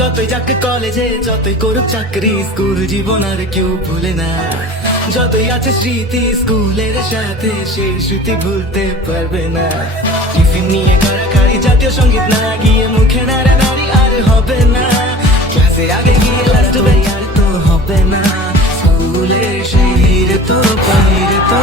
যতই যাক কলেজে যতই করুক চাকরি, স্কুল জীবন আর কেউ ভুলে না। যতই আছে স্মৃতি স্কুলের সাথে, সেই স্মৃতি ভুলতে পারবে না। টিফিন নিয়ে কাড়াকাড়ি, জাতীয় সঙ্গীত না গিয়ে মুখে নাড়ানাড়ি আর হবে না। ক্লাসে আগে গিয়ে লাস্ট বেঞ্চ আর তো হবে না। স্কুলের সেই রে তো পাইরে তো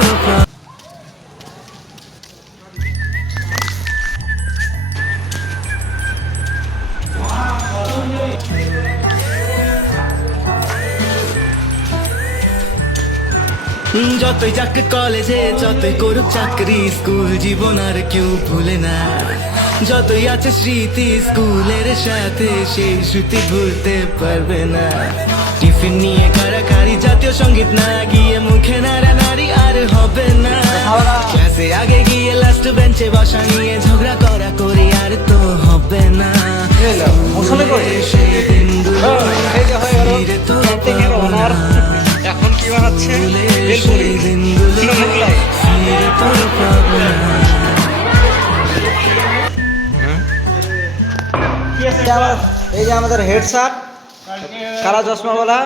যতই যাক কলেজে যতই করুক চাকরি, স্কুল জীবন আর কেউ ভুলে না। যতই আছে স্মৃতি স্কুলের সাথে, সেই স্মৃতি ভুলতে পারবে না। টিফিন নিয়ে কাড়াকাড়ি, জাতীয় সঙ্গীত না গিয়ে মুখে নাড়ানাড়ি আর হবে না। ক্লাসে আগে গিয়ে লাস্ট বেঞ্চে বসা নিয়ে ঝগড়া করা করি আর তো হবে না। সেই দিনগুলো ফিরে তো পাবো না। এখন কি বানাচ্ছে? এই যে আমাদের হেড স্যার, কালা চশমাওয়ালা।